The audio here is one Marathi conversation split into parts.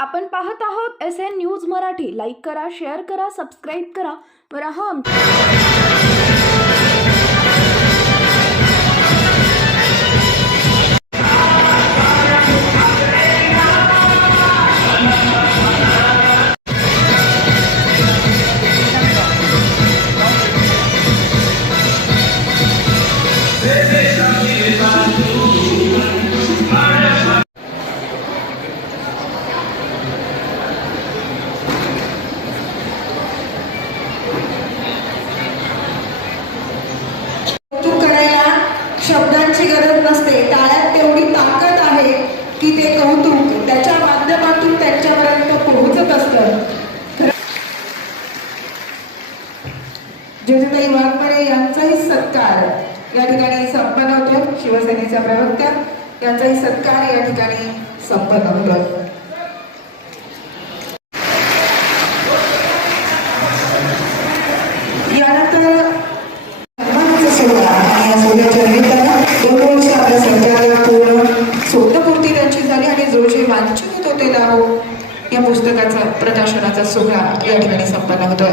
आपण पाहत आहोत S N news Marathi. Like करा शेअर करा सबस्क्राईब करा. व रहा ज्योतिताई यांचाही सत्कार या ठिकाणी संपन्न होतो शिवसेनेच्या प्रवक्त्या यांचाही सत्कार या ठिकाणी संपन्न होतो यानंतर या झाली आणि जो जे वांछित होते या पुस्तकाचा प्रकाशनाचा सोहळा या ठिकाणी संपन्न होतोय.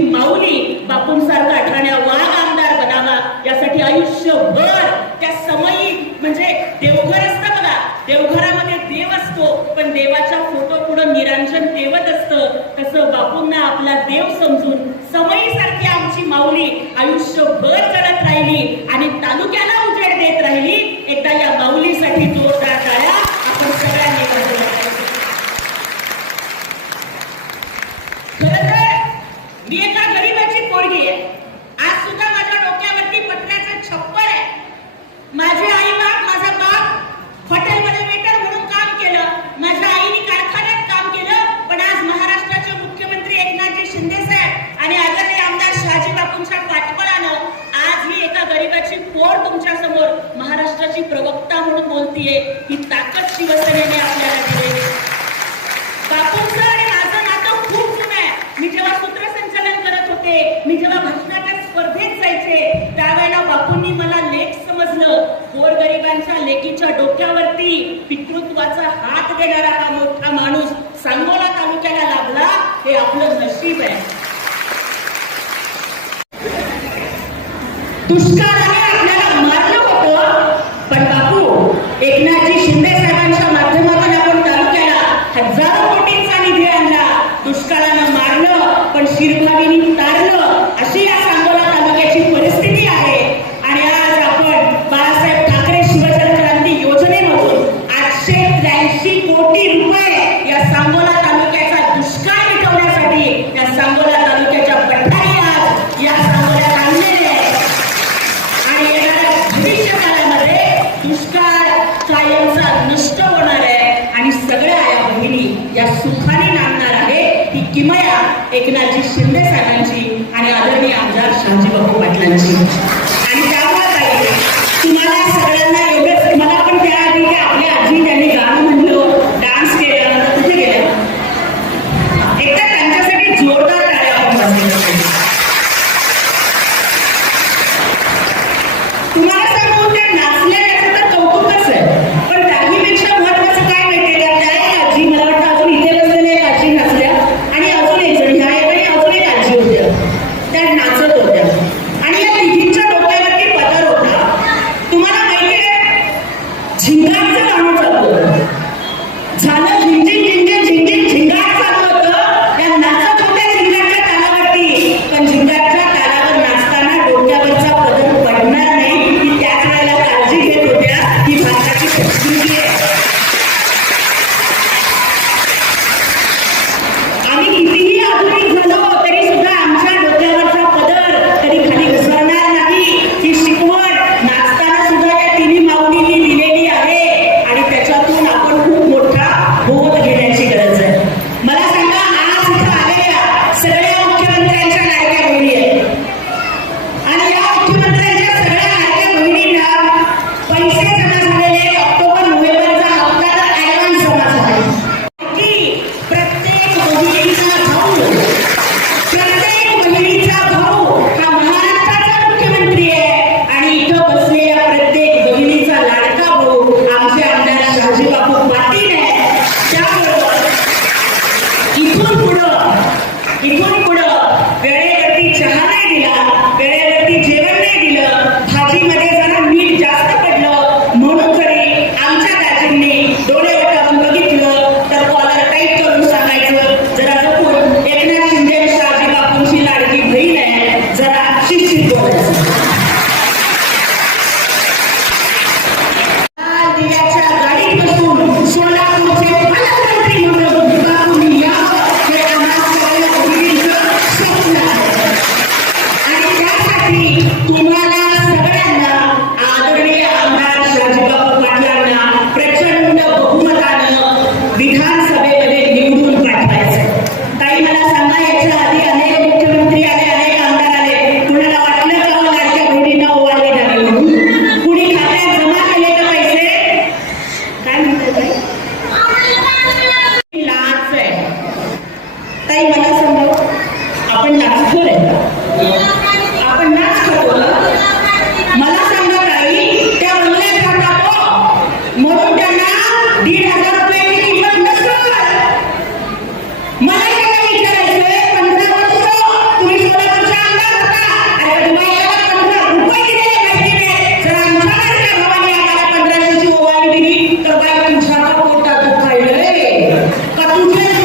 तुमची माऊली बापूंसारखा आठवण्या वा आमदार बनावा. यासाठी आयुष्यभर त्या समयी म्हणजे देवघर असत बघा देवघरामध्ये देव असतो पण देवाच्या फोटो पुढे निरांजन देवत असतं. तसं बापूंना आपला देव समजून समयीसारखी आमची माऊली आयुष्यभर करत राहिली आणि तालुक्याला उजेड देत राहिली. एकदा या माऊलीसाठी जोर रक्ताची पोर तुमच्यासमोर महाराष्ट्राची प्रवक्ता म्हणून बोलतीये ही ताकद शिवसेनेने आपल्याला दिलेली आणि माझं नातं खूप जुनं आहे. मी जेव्हा सूत्रसंचालन करत होते मी जेव्हा भाषणाच्या स्पर्धेत जायचे त्यावेळेला बापूंनी मला लेख समजलं. गोरगरिबांच्या लेकीच्या डोक्यावरती पितृत्वाचा हात देणारा हा मोठा माणूस सांगोला तालुक्याला लाभला हे आपलं नशीब आहे. दुष्काळाने आपल्याला मारलं होतं पण बापू एकनाथजी शिंदे साहेबांच्या माध्यमातून आपण तालुक्याला हजारो कोटींचा निधी आणला. दुष्काळानं मारलं पण शिरभावीनी तार Thank you. Porque